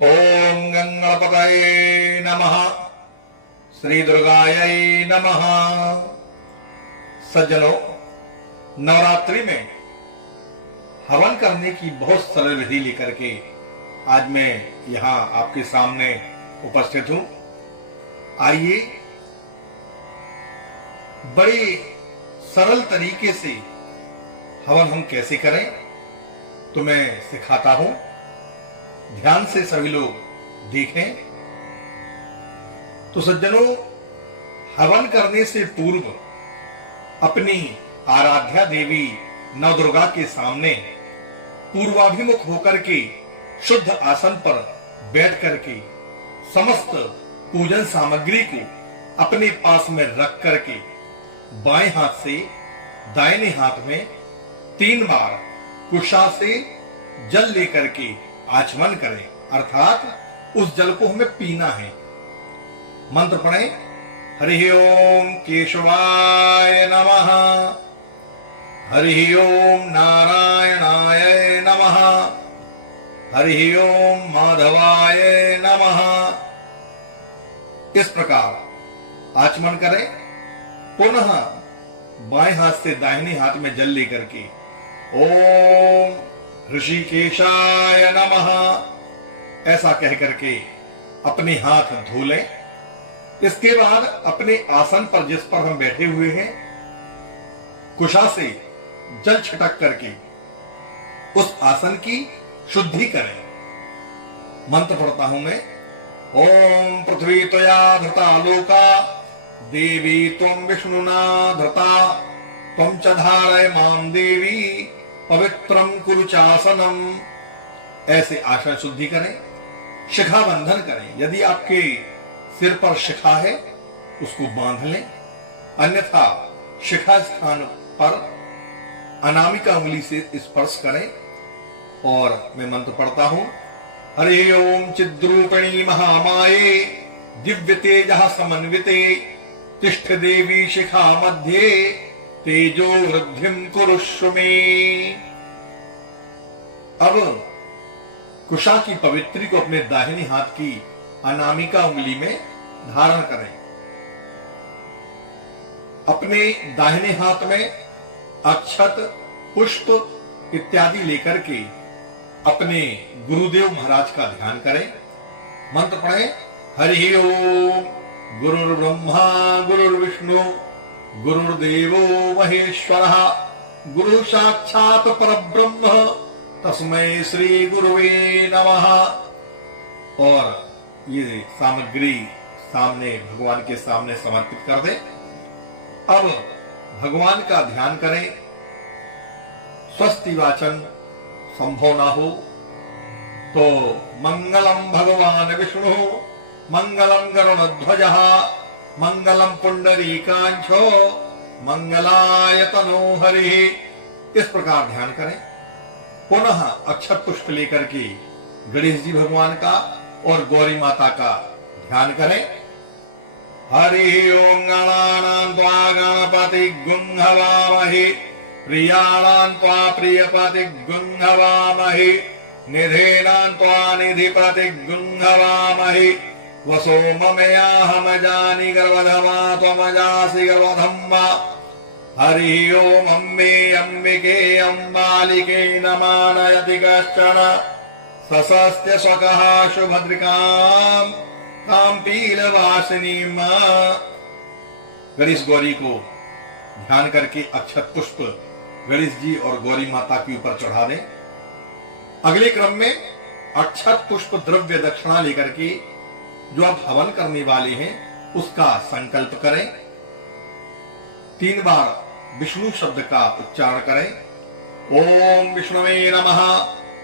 ओम गंगणपतये नमः। श्री दुर्गायै नमः। सज्जनों, नवरात्रि में हवन करने की बहुत सरल विधि लेकर के आज मैं यहां आपके सामने उपस्थित हूं। आइए बड़े सरल तरीके से हवन हम कैसे करें तो मैं सिखाता हूं। ध्यान से सभी लोग देखें। तो सज्जनों, हवन करने से पूर्व अपनी आराध्या देवी नवदुर्गा के सामने पूर्वाभिमुख होकर के शुद्ध आसन पर बैठ करके समस्त पूजन सामग्री को अपने पास में रख करके बाएं हाथ से दाहिने हाथ में 3 बार कुशा से जल लेकर के आचमन करें, अर्थात उस जल को हमें पीना है। मंत्र पढ़ें। हरि ओम केशवाय नमः। हरि ओम नारायणाय नमः। हरि ओम माधवाय नमः। इस प्रकार आचमन करें। पुनः बाएं हाथ से दाहिने हाथ में जल लेकर के ओम ऋषिकेशाय नमः ऐसा कह करके अपने हाथ धो लें। इसके बाद अपने आसन पर जिस पर हम बैठे हुए हैं कुशा से जल छिटक करके उस आसन की शुद्धि करें। मंत्र पढ़ता हूं मैं। ओम पृथ्वी त्वया धृता लोका देवी त्वं विष्णुना धृता त्वं च धारय मां देवी पवित्रम कुरु चासनम। ऐसे आसन शुद्धि करें। शिखा बंधन करें। यदि आपके सिर पर शिखा है उसको बांध लें, अन्यथा शिखा स्थान पर अनामिका उंगली से स्पर्श करें। और मैं मंत्र पढ़ता हूं। हरि ओम चिद्रूपिणी महामाये दिव्य तेजः समन्विते तिष्ठ देवी शिखा मध्ये तेजो वृद्धिम कुरुष्व मे। अब कुशा की पवित्री को अपने दाहिने हाथ की अनामिका उंगली में धारण करें। अपने दाहिने हाथ में अक्षत पुष्प इत्यादि लेकर के अपने गुरुदेव महाराज का ध्यान करें। मंत्र पढ़ें। हरि ओम गुरुर्ब्रह्मा गुरुर्विष्णु गुरुर्देवो महेश्वरः गुरु साक्षात् परब्रह्म तस्मै श्री गुरुवे नमः। और ये सामग्री सामने भगवान के सामने समर्पित कर दें। अब भगवान का ध्यान करें। स्वस्ति वाचन संभव ना हो तो मंगलम भगवान विष्णु मंगलम गरुड़ध्वजः मंगलम पुंडरीकांचो मंगलाय तनो हरि। इस प्रकार ध्यान करें। पुनः अक्षत पुष्प लेकर के गणेश जी भगवान का और गौरी माता का ध्यान करें। हरि ओम गणानां त्वा गणपतिग्गुं हवामहे प्रियाणां त्वा प्रियपतिग्गुं हवामहे निधीनां त्वा निधिपतिग्गुं हवामहे वसो ममयाहमजानि गर्वधमा त्वमजासि गर्वधम्मा। हरि ओम अम्बे अम्बिके अम्बालिके नमानयति कश्चन सशस्त्य स्वकः शुभद्रिकाम् तां पीलवासिनीम्। गणेश गौरी को ध्यान करके अक्षत पुष्प गणेश जी और गौरी माता के ऊपर चढ़ा दें। अगले क्रम में अक्षत पुष्प द्रव्य दक्षिणा लेकर के जो आप हवन करने वाले हैं उसका संकल्प करें। 3 बार विष्णु शब्द का उच्चारण करें। ओम विष्णवे नमः।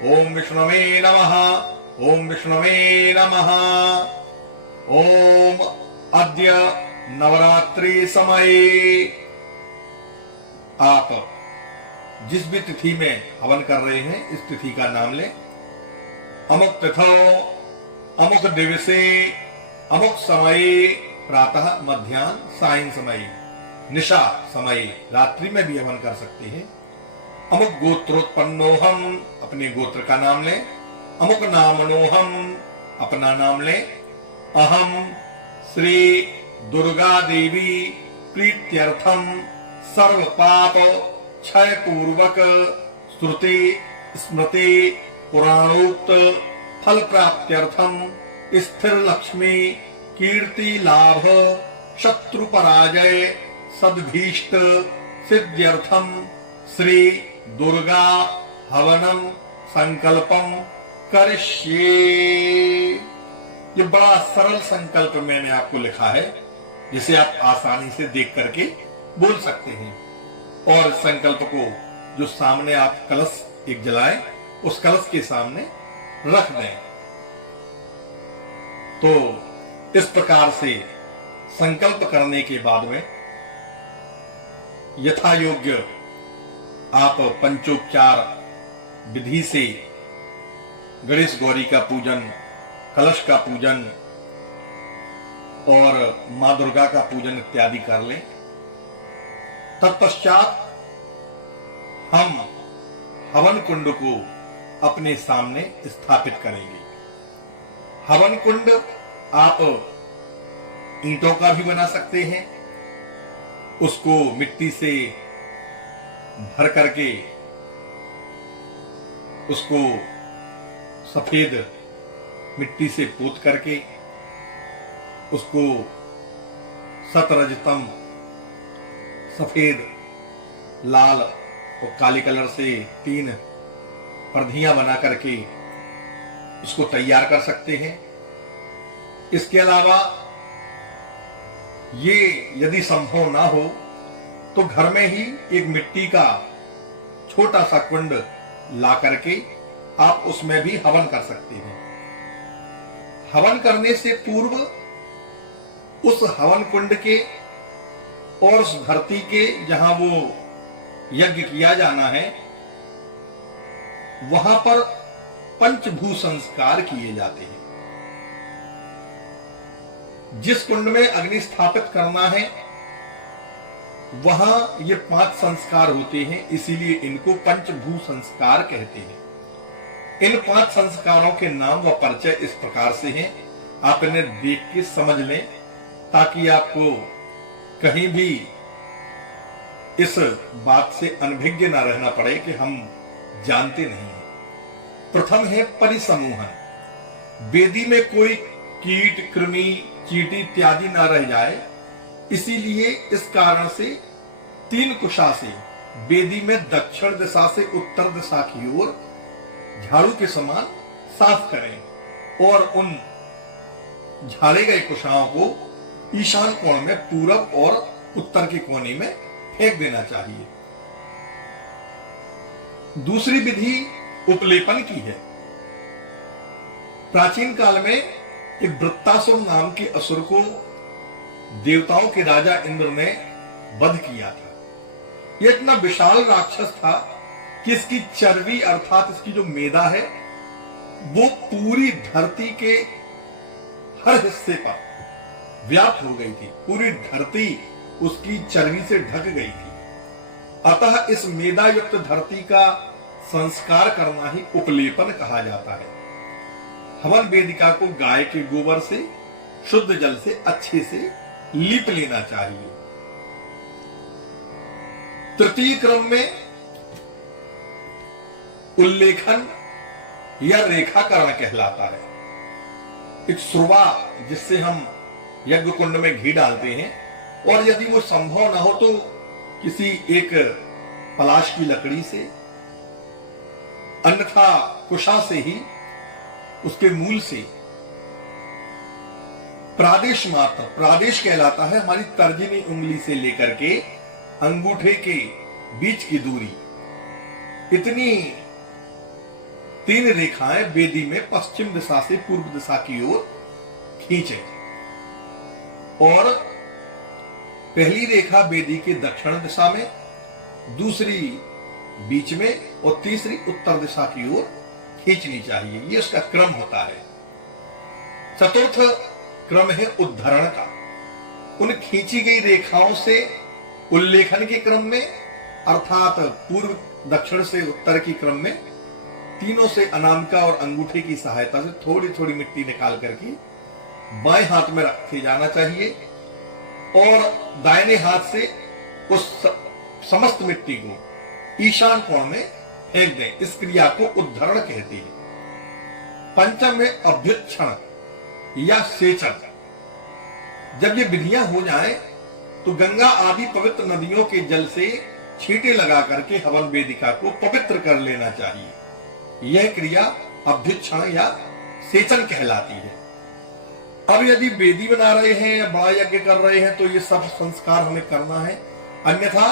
ओम विष्णवे नमः। ओम विष्णवे नमः। ओम अद्य नवरात्रि समये। आप जिस भी तिथि में हवन कर रहे हैं इस तिथि का नाम लें। अमुक तिथौ अमुक दिवसे अमुक समय प्रातः मध्याह्न सायं समय निशा समय रात्रि में भी हवन कर सकते हैं। अमुक गोत्रोत्पन्नोहम अपने गोत्र का नाम लें। अमुक नामनोहम अपना नाम लें। अहम श्री दुर्गा देवी प्रीत्यर्थम सर्व पाप क्षय पूर्वक श्रुति स्मृति पुराणोक्त फल प्राप्त्यर्थम स्थिर लक्ष्मी कीर्ति लाभ शत्रु पराजय सद्भीष्ट सिद्ध्यर्थम श्री दुर्गा हवनम संकल्पम करिष्ये। ये बड़ा सरल संकल्प मैंने आपको लिखा है, जिसे आप आसानी से देख करके बोल सकते हैं। और संकल्प को जो सामने आप कलश एक जलाएं, उस कलश के सामने रख दें। तो इस प्रकार से संकल्प करने के बाद में यथा योग्य आप पंचोपचार विधि से गणेश गौरी का पूजन, कलश का पूजन और मां दुर्गा का पूजन इत्यादि कर लें। तत्पश्चात हम हवन कुंड को अपने सामने स्थापित करेंगे। हवन कुंड आप ईंटों का भी बना सकते हैं, उसको मिट्टी से भर करके उसको सफेद मिट्टी से पोत करके उसको सतरजतम सफेद लाल और काले कलर से 3 पर्दियां बना करके उसको तैयार कर सकते हैं। इसके अलावा ये यदि संभव ना हो तो घर में ही एक मिट्टी का छोटा सा कुंड ला करके आप उसमें भी हवन कर सकते हैं। हवन करने से पूर्व उस हवन कुंड के और उस धरती के जहां वो यज्ञ किया जाना है, वहां पर पंचभू संस्कार किए जाते हैं। जिस कुंड में अग्नि स्थापित करना है वहां ये 5 संस्कार होते हैं, इसीलिए इनको पंचभू संस्कार कहते हैं। इन 5 संस्कारों के नाम व परिचय इस प्रकार से हैं, आप इन्हें देख के समझ लें ताकि आपको कहीं भी इस बात से अनभिज्ञ ना रहना पड़े कि हम जानते नहीं हैं। प्रथम है परिसमूहन। वेदी में कोई कीट कृमि चींटी इत्यादि ना रह जाए, इसीलिए इस कारण से 3 कुशा से वेदी में दक्षिण दिशा से उत्तर दिशा की ओर झाड़ू के समान साफ करें और उन झाड़े गए कुशाओं को ईशान कोण में पूरब और उत्तर के कोने में फेंक देना चाहिए। दूसरी विधि उपलेपन की है। प्राचीन काल में एक वृत्तासुर नाम के असुर को देवताओं के राजा इंद्र ने वध किया था। यह इतना विशाल राक्षस था कि इसकी चर्बी अर्थात इसकी जो मेदा है वो पूरी धरती के हर हिस्से पर व्याप्त हो गई थी। पूरी धरती उसकी चर्बी से ढक गई थी। अतः इस मेदा युक्त धरती का संस्कार करना ही उपलेपन कहा जाता है। हवन वेदिका को गाय के गोबर से शुद्ध जल से अच्छे से लीप लेना चाहिए। तृतीय क्रम में उल्लेखन या रेखाकरण कहलाता है। एक सुरवा जिससे हम यज्ञ कुंड में घी डालते हैं, और यदि वो संभव ना हो तो किसी एक पलाश की लकड़ी से, अन्यथा कुशा से ही उसके मूल से प्रादेश मात्र, प्रादेश कहलाता है हमारी तर्जनी उंगली से लेकर के अंगूठे के बीच की दूरी, इतनी 3 रेखाएं वेदी में पश्चिम दिशा से पूर्व दिशा की ओर खींचे और पहली रेखा वेदी के दक्षिण दिशा में, दूसरी बीच में और तीसरी उत्तर दिशा की ओर खींचनी चाहिए। ये उसका क्रम होता है। चतुर्थ क्रम है उद्धरण का। उन खींची गई रेखाओं से उल्लेखन के क्रम में अर्थात पूर्व दक्षिण से उत्तर की क्रम में तीनों से अनामिका और अंगूठे की सहायता से थोड़ी थोड़ी मिट्टी निकाल करके बाएं हाथ में रखे जाना चाहिए और दाहिने हाथ से उस समस्त मिट्टी को ईशान कोण में फेंक दें। इस क्रिया को उद्धरण कहते हैं। पंचम है अभ्युत्क्षण या सेचन। जब ये विधियां हो जाएं तो गंगा आदि पवित्र नदियों के जल से छींटे लगा करके हवन वेदिका को पवित्र कर लेना चाहिए। यह क्रिया अभ्युत्क्षण या सेचन कहलाती है। अब यदि वेदी बना रहे हैं या बड़ा यज्ञ कर रहे हैं तो ये सब संस्कार हमें करना है। अन्यथा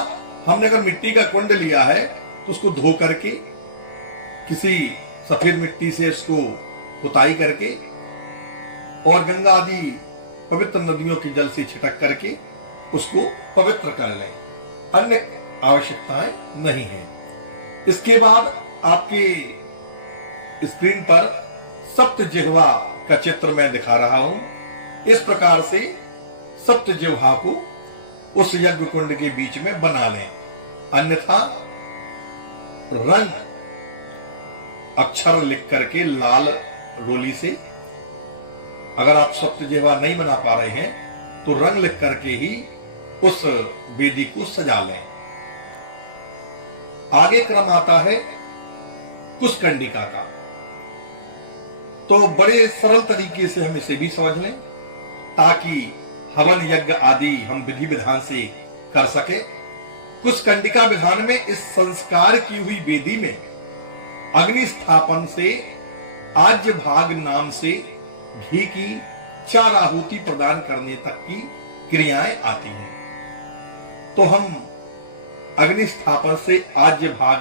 हमने अगर मिट्टी का कुंड लिया है तो उसको धो करके किसी सफेद मिट्टी से इसको पुताई करके और गंगा आदि पवित्र नदियों के जल से छिटक करके उसको पवित्र कर लें। अन्य आवश्यकताएं नहीं है। इसके बाद आपके स्क्रीन पर सप्त जिह्वा का चित्र मैं दिखा रहा हूं। इस प्रकार से सप्त जिह्वा को उस यज्ञ कुंड के बीच में बना लें। अन्यथा रंग अक्षर लिख करके लाल रोली से, अगर आप सप्त जिह्वा नहीं बना पा रहे हैं तो रंग लिख करके ही उस वेदी को सजा लें। आगे क्रम आता है कुशकंडिका का। तो बड़े सरल तरीके से हम इसे भी समझ लें ताकि हवन यज्ञ आदि हम विधि विधान से कर सके। कुशकंडिका विधान में इस संस्कार की हुई वेदी में अग्नि स्थापन से आज्य भाग नाम से घी की 4 आहुति प्रदान करने तक की क्रियाएं आती हैं। तो हम अग्नि स्थापन से आज्य भाग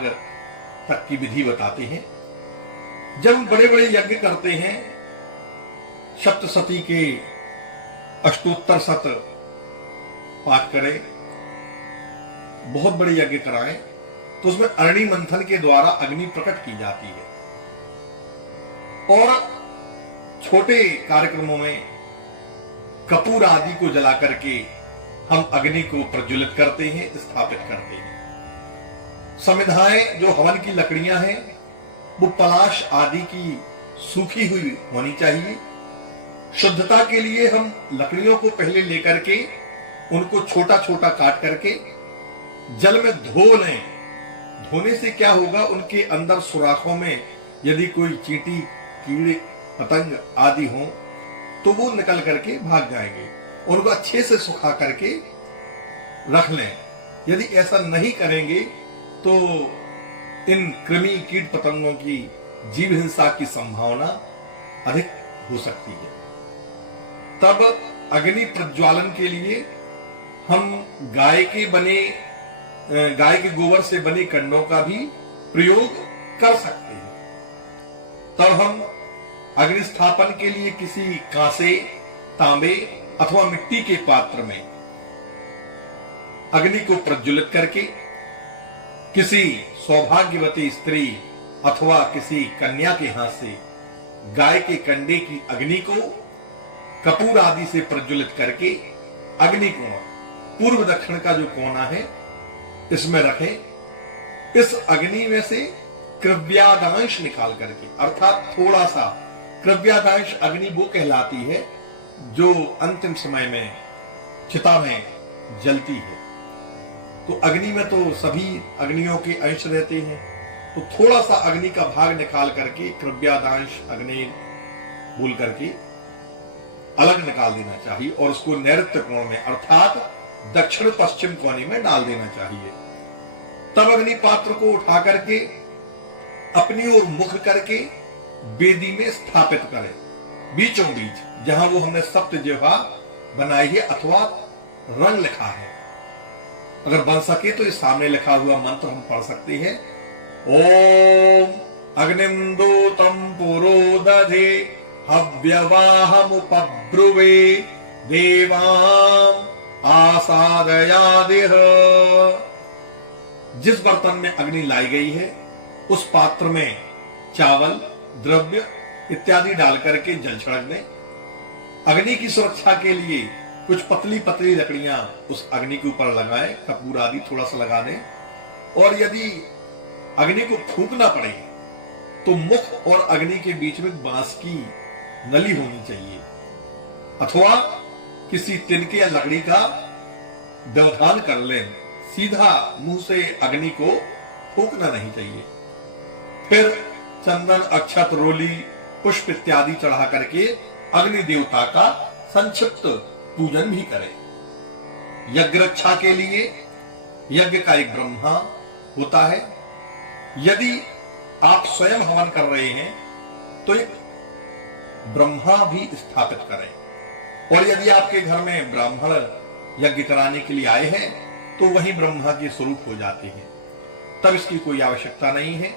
तक की विधि बताते हैं। जब हम बड़े बड़े यज्ञ करते हैं, सप्तशती के अष्टोत्तर शत पाठ करें, बहुत बड़े यज्ञ कराएं, तो उसमें अरणि मंथन के द्वारा अग्नि प्रकट की जाती है। और छोटे कार्यक्रमों में कपूर आदि को जला करके हम अग्नि को प्रज्वलित करते हैं, स्थापित करते हैं। समिधाएं जो हवन की लकड़ियां हैं वो पलाश आदि की सूखी हुई होनी चाहिए। शुद्धता के लिए हम लकड़ियों को पहले लेकर के उनको छोटा छोटा काट करके जल में धो लें। धोने से क्या होगा, उनके अंदर सुराखों में यदि कोई चींटी कीड़े पतंग आदि हो तो वो निकल करके भाग जाएंगे। उनको अच्छे से सुखा करके रख लें। यदि ऐसा नहीं करेंगे तो इन कृमि कीट पतंगों की जीव हिंसा की संभावना अधिक हो सकती है। तब अग्नि प्रज्वालन के लिए हम गाय के गोबर से बने कंडों का भी प्रयोग कर सकते हैं। तब हम अग्नि स्थापन के लिए किसी कांसे, तांबे अथवा मिट्टी के पात्र में अग्नि को प्रज्वलित करके किसी सौभाग्यवती स्त्री अथवा किसी कन्या के हाथ से गाय के कंडे की अग्नि को कपूर आदि से प्रज्वलित करके अग्नि कोण, पूर्व दक्षिण का जो कोना है, इसमें रखें। इस अग्नि में से कृव्यादांश निकाल करके, अर्थात थोड़ा सा, कृव्यादांश अग्नि वो कहलाती है जो अंतिम समय में चिता में जलती है। तो अग्नि में तो सभी अग्नियों के अंश रहते हैं, तो थोड़ा सा अग्नि का भाग निकाल करके कृव्यादांश अग्नि भूल करके अलग निकाल देना चाहिए और उसको नैऋत्य कोण में अर्थात दक्षिण पश्चिम कोने में डाल देना चाहिए। तब अग्नि पात्र को उठा करके अपनी ओर मुख करके वेदी में स्थापित करें, बीचों बीच जहां वो हमने सप्त जिह्वा बनाई है अथवा रंग लिखा है। अगर बन सके तो इस सामने लिखा हुआ मंत्र हम पढ़ सकते हैं। ओम अग्निम दूतम पुरोदधे हव्यवाहमुपब्रुवे देवाम आसादयादिह। जिस बर्तन में अग्नि लाई गई है उस पात्र में चावल, द्रव्य इत्यादि डाल करके जल छिड़क दें। अग्नि की सुरक्षा के लिए कुछ पतली पतली लकड़ियां उस अग्नि के ऊपर लगाएं, कपूर आदि थोड़ा सा लगा दें। और यदि अग्नि को फूंकना पड़े तो मुख और अग्नि के बीच में बांस की नली होनी चाहिए, अथवा किसी तिनके या लकड़ी का व्यवधान कर लें। सीधा मुंह से अग्नि को फूंकना नहीं चाहिए। फिर चंदन, अक्षत, रोली, पुष्प इत्यादि चढ़ा करके अग्नि देवता का संक्षिप्त पूजन भी करें। यज्ञ रक्षा के लिए यज्ञ का एक ब्रह्मा होता है। यदि आप स्वयं हवन कर रहे हैं तो एक ब्रह्मा भी स्थापित करें, और यदि आपके घर में ब्राह्मण यज्ञ कराने के लिए आए हैं तो वही ब्रह्मा के स्वरूप हो जाते हैं, तब इसकी कोई आवश्यकता नहीं है।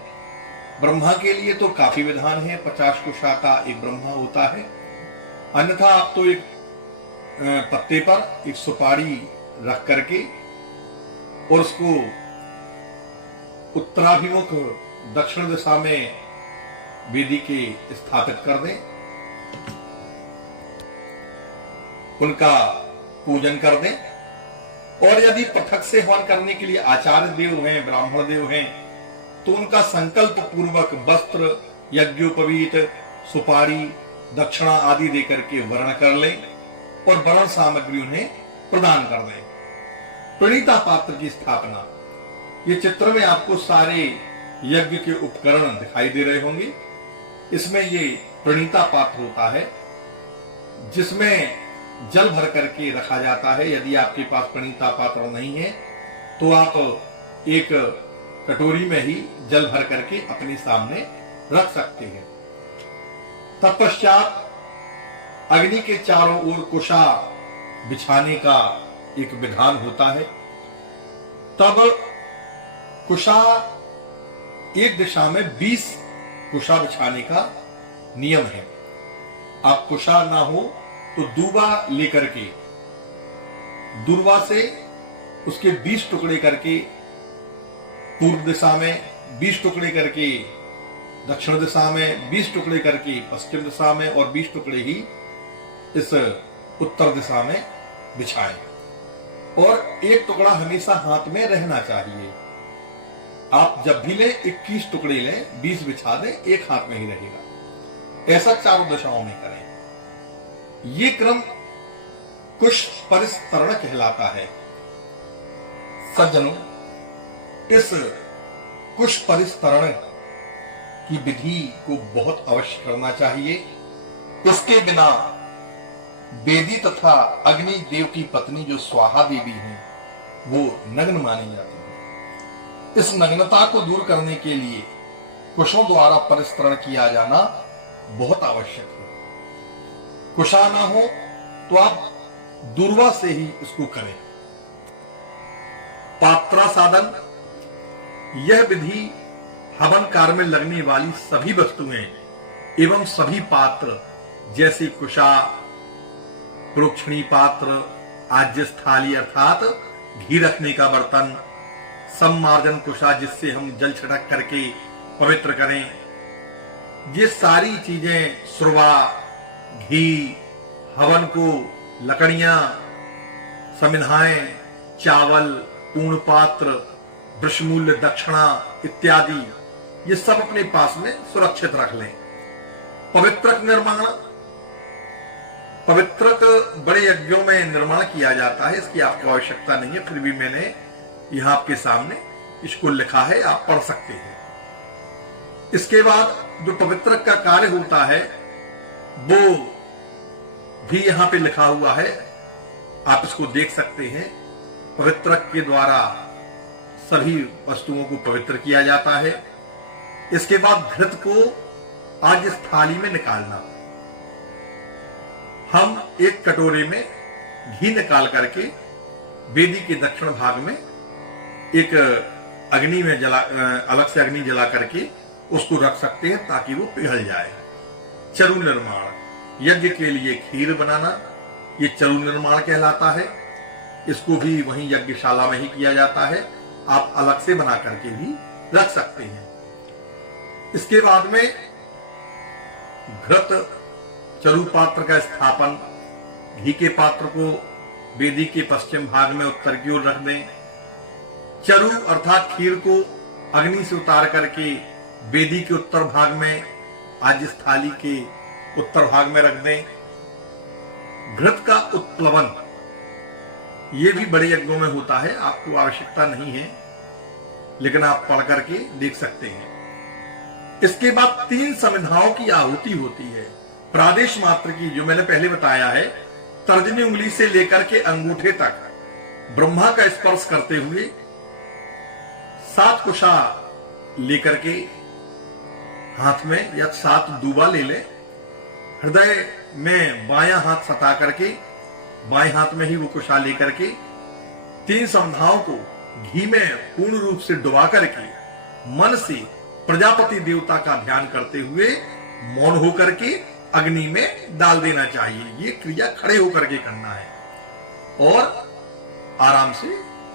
ब्रह्मा के लिए तो काफी विधान है, 50 कुशा का एक ब्रह्मा होता है। अन्यथा आप तो एक पत्ते पर एक सुपारी रख करके और उसको उत्तराभिमुख दक्षिण दिशा में वेदी के स्थापित कर दें, उनका पूजन कर दें। और यदि पृथक से हवन करने के लिए आचार्य देव हैं, ब्राह्मण देव हैं, तो उनका संकल्प पूर्वक वस्त्र, यज्ञोपवीत, सुपारी, दक्षिणा आदि देकर के वर्ण कर लें और वर्ण सामग्री उन्हें प्रदान कर दें। प्रणीता पात्र की स्थापना, ये चित्र में आपको सारे यज्ञ के उपकरण दिखाई दे रहे होंगे। इसमें ये प्रणीता पात्र होता है जिसमें जल भर करके रखा जाता है। यदि आपके पास प्रणीता पात्र नहीं है तो आप एक कटोरी में ही जल भर करके अपने सामने रख सकते हैं। तत्पश्चात अग्नि के चारों ओर कुशा बिछाने का एक विधान होता है। तब कुशा एक दिशा में 20 कुशा बिछाने का नियम है। आप कुशा ना हो तो दूबा लेकर के दूरबा से उसके 20 टुकड़े करके पूर्व दिशा में, 20 टुकड़े करके दक्षिण दिशा में, 20 टुकड़े करके पश्चिम दिशा में और 20 टुकड़े ही इस उत्तर दिशा में बिछाएं। और एक टुकड़ा हमेशा हाथ में रहना चाहिए। आप जब भी लें 21 टुकड़े लें, 20 बिछा दें, एक हाथ में ही रहेगा। ऐसा चारों दिशाओं में करें। ये क्रम कुश परिस्तरण कहलाता है। सज्जनों, इस कुश परिस्तरण की विधि को बहुत अवश्य करना चाहिए। इसके बिना वेदी तथा अग्नि देव की पत्नी जो स्वाहा देवी हैं, वो नग्न मानी जाती है। इस नग्नता को दूर करने के लिए कुशों द्वारा परिस्तरण किया जाना बहुत आवश्यक है। कुशा ना हो तो आप दूरवा से ही इसको करें। पात्रा साधन, यह विधि हवन कार्य में लगने वाली सभी वस्तुएं एवं सभी पात्र जैसे कुशा, प्रोक्षणी पात्र, आज्य थाली अर्थात घी रखने का बर्तन, सम्मार्जन कुशा जिससे हम जल छिड़क करके पवित्र करें, ये सारी चीजें, सुरवा, घी, हवन को लकड़ियां, समिधाएं, चावल, पूर्ण पात्र, वृषमूल्य दक्षिणा इत्यादि, ये सब अपने पास में सुरक्षित रख लें। पवित्रक निर्माण, पवित्रक बड़े यज्ञों में निर्माण किया जाता है, इसकी आपको आवश्यकता नहीं है, फिर भी मैंने यहां आपके सामने इसको लिखा है, आप पढ़ सकते हैं। इसके बाद जो पवित्रक का कार्य होता है वो भी यहां पे लिखा हुआ है, आप इसको देख सकते हैं। पवित्रक के द्वारा सभी वस्तुओं को पवित्र किया जाता है। इसके बाद घृत को आज इस थाली में निकालना। हम एक कटोरे में घी निकाल करके वेदी के दक्षिण भाग में एक अग्नि में अलग से अग्नि जला करके उसको रख सकते हैं ताकि वो पिघल जाए। चरु निर्माण, यज्ञ के लिए खीर बनाना, ये चरु निर्माण कहलाता है। इसको भी वहीं यज्ञशाला में ही किया जाता है, आप अलग से बना करके भी रख सकते हैं। इसके बाद में घृत चरु पात्र का स्थापन, घी के पात्र को वेदी के पश्चिम भाग में उत्तर की ओर रख दें। चरु अर्थात खीर को अग्नि से उतार करके वेदी के उत्तर भाग में, आज इस थाली के उत्तर भाग में रख दें। घृत का उत्प्लवन, यह भी बड़े यज्ञों में होता है, आपको आवश्यकता नहीं है, लेकिन आप पढ़ करके देख सकते हैं। इसके बाद 3 समिधाओं की आहुति होती है। प्रादेश मात्र की, जो मैंने पहले बताया है, तर्जनी उंगली से लेकर के अंगूठे तक ब्रह्मा का स्पर्श करते हुए 7 कुशा लेकर के हाथ में, या 7 दूबा ले ले, हृदय में बायां हाथ सटा करके बाएं हाथ में ही वो कुशा लेकर के 3 समिधाओं को घी में पूर्ण रूप से डुबा करके मन से प्रजापति देवता का ध्यान करते हुए मौन होकर के अग्नि में डाल देना चाहिए। ये क्रिया खड़े होकर के करना है और आराम से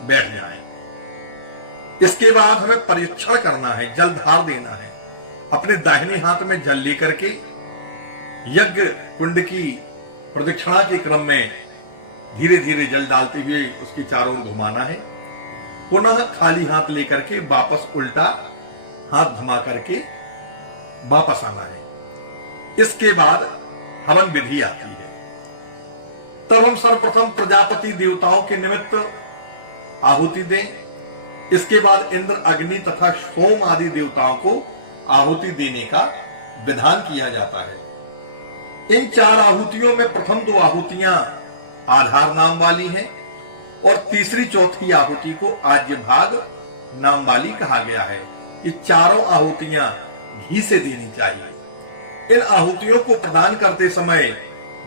बैठ जाएं। इसके बाद हमें परीक्षण करना है, जल धार देना है। अपने दाहिने हाथ में जल लेकर के यज्ञ कुंड की प्रदक्षिणा के क्रम में धीरे धीरे जल डालते हुए उसकी चारों ओर घुमाना है। पुनः खाली हाथ लेकर के वापस उल्टा हाथ घुमा करके वापस आना है। इसके बाद हवन विधि आती है। तब हम सर्वप्रथम प्रजापति देवताओं के निमित्त आहुति दें। इसके बाद इंद्र, अग्नि तथा सोम आदि देवताओं को आहुति देने का विधान किया जाता है। इन 4 आहुतियों में प्रथम 2 आहुतियां आधार नाम वाली हैं और तीसरी चौथी आहुति को आज्य भाग नाम वाली कहा गया है। ये चारों आहुतियां घी से देनी चाहिए। इन आहुतियों को प्रदान करते समय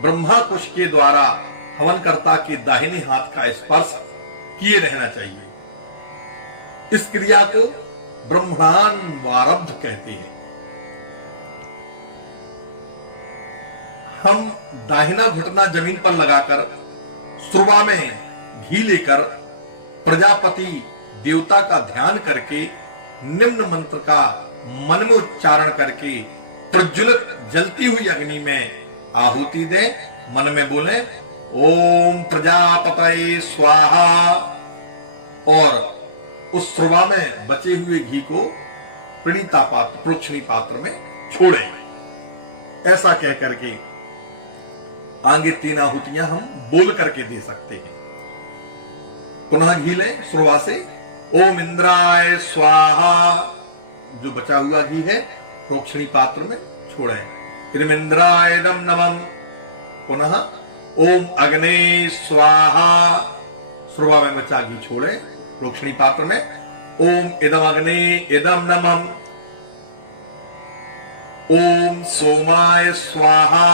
ब्रह्मा कुश के द्वारा हवनकर्ता के दाहिने हाथ का स्पर्श किए रहना चाहिए। इस क्रिया को ब्रह्मणान वारब्ध कहते हैं। हम दाहिना घुटना जमीन पर लगाकर सुरवा में घी लेकर प्रजापति देवता का ध्यान करके निम्न मंत्र का मन में उच्चारण करके प्रज्वलित जलती हुई अग्नि में आहुति दें। मन में बोले ओम प्रजापतये स्वाहा और उस सुरवा में बचे हुए घी को प्रोक्षणी पात्र में छोड़ें। ऐसा कह करके आगे 3 आहुतियां हम बोल करके दे सकते हैं। पुनः घी लें सुरवा से, ओम इंद्राय स्वाहा, जो बचा हुआ घी है प्रोक्षणी पात्र में छोड़ें। इदमिंद्रायदम नमः। पुनः ओम अग्ने स्वाहा, सुरवा में बचा घी छोड़ें प्रोक्षणी पात्र में। ओम इदम अग्ने इदम नमः। ओम सोमाय स्वाहा,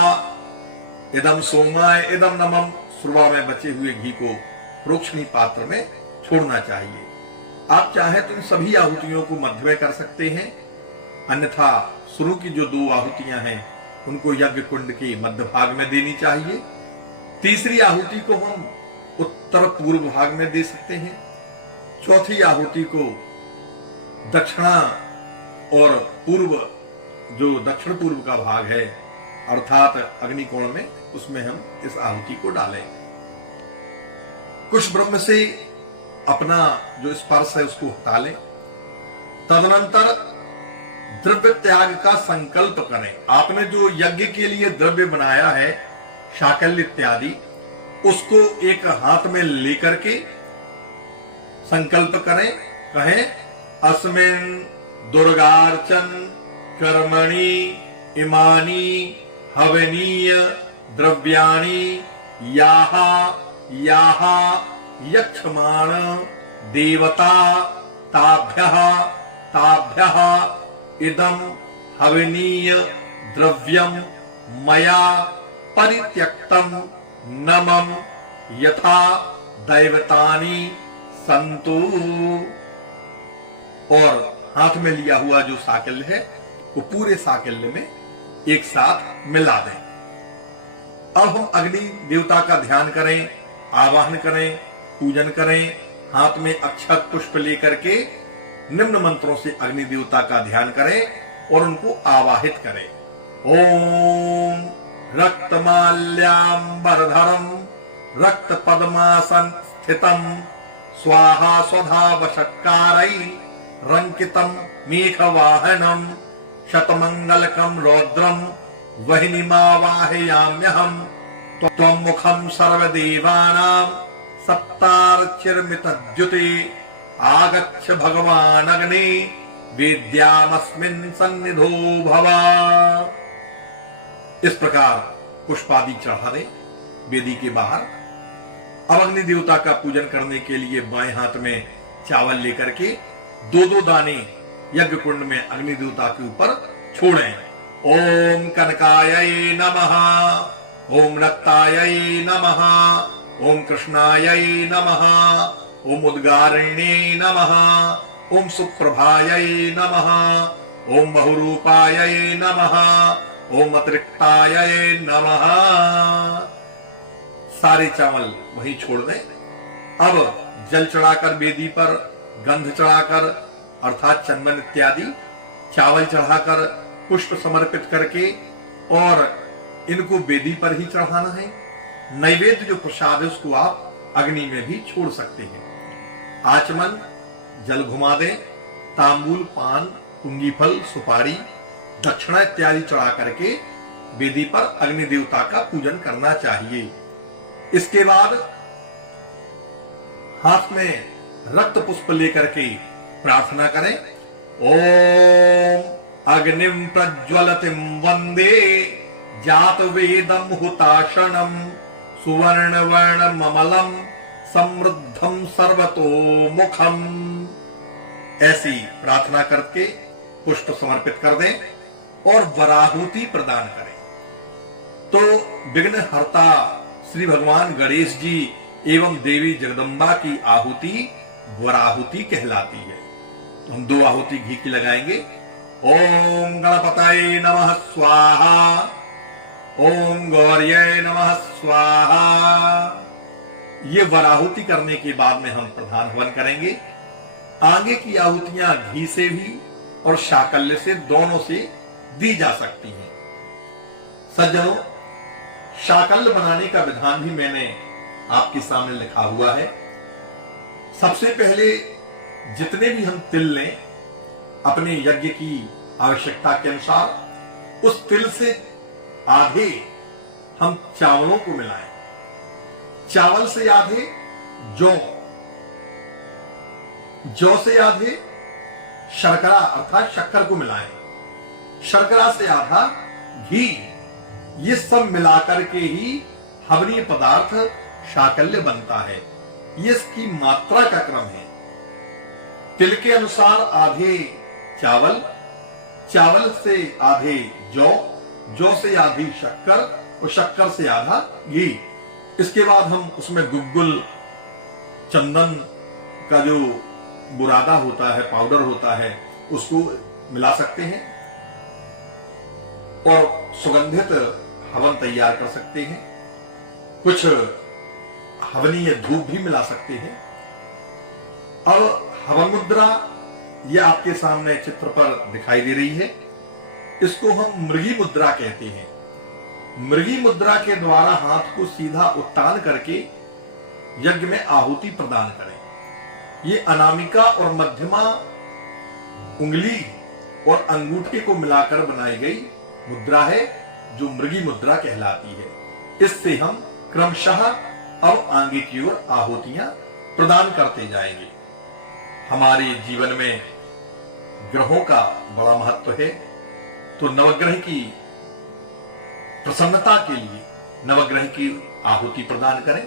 इदम सोमाय इदम नमः। सुरवा में बचे हुए घी को प्रोक्षणी पात्र में छोड़ना चाहिए। आप चाहे तो इन सभी आहुतियों को मध्य में कर सकते हैं, अन्यथा शुरू की जो 2 आहुतियां हैं उनको यज्ञ कुंड के मध्य भाग में देनी चाहिए। तीसरी आहुति को हम उत्तर पूर्व भाग में दे सकते हैं। चौथी आहुति को दक्षिणा और पूर्व, जो दक्षिण पूर्व का भाग है अर्थात अग्निकोण में, उसमें हम इस आहुति को डालें। कुश ब्रह्म से अपना जो स्पर्श है उसको हटा लें। तदनंतर द्रव्य त्याग का संकल्प करें। आपने जो यज्ञ के लिए द्रव्य बनाया है शाकल्य इत्यादि, उसको एक हाथ में लेकर के संकल्प करें। कहें अस्मिन् दुर्गार्चन कर्मणि इमानी हवनीय द्रव्याणि याहा याहा यक्षमाण देवता ताभ्यः ताभ्यः इदं हवनीय द्रव्यम मया परित्यक्तम नमम यथा दैवतानि संतु। और हाथ में लिया हुआ जो साकल्य है वो पूरे साकल्य में एक साथ मिला दें। अब हम अग्नि देवता का ध्यान करें, आवाहन करें, पूजन करें। हाथ में अक्षत पुष्प लेकर के निम्न मंत्रों से अग्नि देवता का ध्यान करें और उनको आवाहित करें। ओम रक्तमाल्याम्बरधरम रक्त पद्मासन स्थितम स्वाहा स्वधा वशक्कारै रंकितम मेघवाहनम शतमंगलकम रौद्रम वह्निमावाहयाम्यहम् त्वं मुखं सर्वदेवानां सप्तार्चिर्मितद्युते आगच्छ भगवान् अग्ने वेद्यामस्मिन् सन्निधो भव। इस प्रकार पुष्पादि चढ़ा दे वेदी के बाहर। अब अग्नि देवता का पूजन करने के लिए बाएं हाथ में चावल लेकर के दो दो दाने यज्ञ कुंड में अग्नि देवता के ऊपर छोड़ें। ओम कनकाय नमः, ओम रक्ताय नमः, ओम कृष्णाय नमः, ओम उद्गारिणे नमः, ओम सुप्रभाय नमः, ओम बहुरूपाय नमः, ओम अतिरिक्ताय नमः। सारे चावल वहीं छोड़ दें। अब जल चढ़ाकर वेदी पर, गंध चढ़ाकर अर्थात चंदन इत्यादि, चावल चढ़ाकर पुष्प समर्पित करके और इनको वेदी पर ही चढ़ाना है। नैवेद्य जो प्रसाद है उसको आप अग्नि में भी छोड़ सकते हैं। आचमन, जल घुमा दें, तांबूल, पान, पुंगी फल, सुपारी, दक्षिणा इत्यादि चढ़ा करके वेदी पर अग्नि देवता का पूजन करना चाहिए। इसके बाद हाथ में रक्त पुष्प लेकर के प्रार्थना करें। ओम अग्निम प्रज्वलतिम वंदे जात वेदम हुताशनम सुवर्ण वर्ण ममलम समृद्धम सर्वतो मुखम। ऐसी प्रार्थना करके पुष्प समर्पित कर दें और वराहुति प्रदान करें। तो विघ्न हर्ता श्री भगवान गणेश जी एवं देवी जगदम्बा की आहुति वराहुति कहलाती है। तो हम दो आहुति घी की लगाएंगे। ओम गणपतये नमः स्वाहा, ओम गौर्ये नमः स्वाहा। ये वराहुति करने के बाद में हम प्रधान हवन करेंगे। आगे की आहुतियां घी से भी और शाकल्य से, दोनों से दी जा सकती हैं। सज्जनों, शाकल्य बनाने का विधान भी मैंने आपके सामने लिखा हुआ है। सबसे पहले जितने भी हम तिल लें अपने यज्ञ की आवश्यकता के अनुसार, उस तिल से आधे हम चावलों को मिलाएं, चावल से आधे जौ से आधे शर्करा अर्थात शक्कर को मिलाएं, शर्करा से आधा घी। ये सब मिलाकर के ही हवनीय पदार्थ शाकल्य बनता है। ये इसकी मात्रा का क्रम है। तिल के अनुसार आधे चावल, चावल से आधे जौ से आधी शक्कर और शक्कर से आधा घी। इसके बाद हम उसमें गुग्गुल, चंदन का जो बुरादा होता है, पाउडर होता है, उसको मिला सकते हैं और सुगंधित हवन तैयार कर सकते हैं। कुछ हवनीय धूप भी मिला सकते हैं। अब हवन मुद्रा यह आपके सामने चित्र पर दिखाई दे रही है। इसको हम मृगी मुद्रा कहते हैं। मृगी मुद्रा के द्वारा हाथ को सीधा उत्तान करके यज्ञ में आहुति प्रदान करें। ये अनामिका और मध्यमा उंगली और अंगूठे को मिलाकर बनाई गई मुद्रा है, जो मृगी मुद्रा कहलाती है। इससे हम क्रमशः अब आगे की ओर आहुतियां प्रदान करते जाएंगे। हमारे जीवन में ग्रहों का बड़ा महत्व है, तो नवग्रह की प्रसन्नता के लिए नवग्रह की आहुति प्रदान करें।